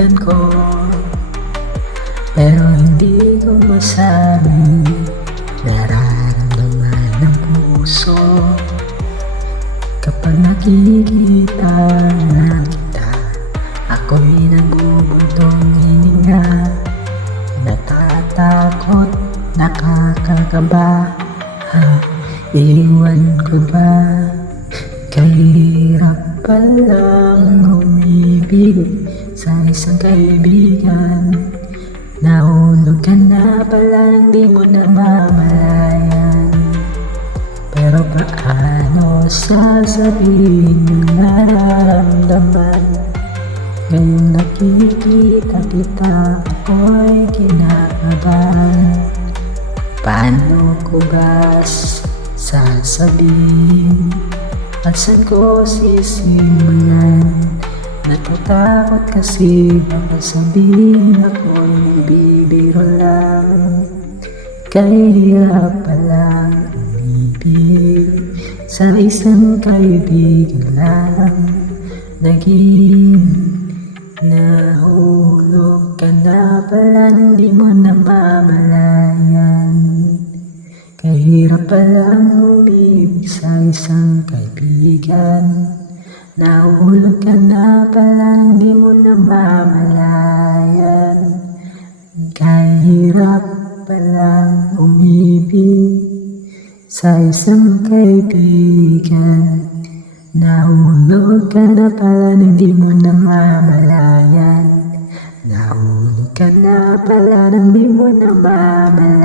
kaibigan ko, pero hindi ko masabi nararamdaman ng puso kapag nakikita na kita. Ako'y nagbubultong hininga, natatakot, nakakakaba. Iwan ko ba? Kahirap palang umibig sa isang kaibigan. Nahulog ka na pala, hindi mo namamalayan. Pero paano sasabihin yung nararamdaman? Ngayong nakikita kita, ako'y kinakabahan. Paano ko ba sasabihin? At saan ko sisimulan? Natatakot kasi baka sabihin ako'y nagbibiro lang. Kahirap palang umibig sa isang kaibigan lang. Nahulog ka na pala, hindi mo namamalayan. Kahirap palang umibig sa isang kaibigan. Nahulog ka na pala, hindi mo namamalayan. Kahirap palang umibig sa isang kaibigan. Nahulog ka na pala, hindi mo namamalayan. Nahulog ka na pala, hindi mo namamalayan.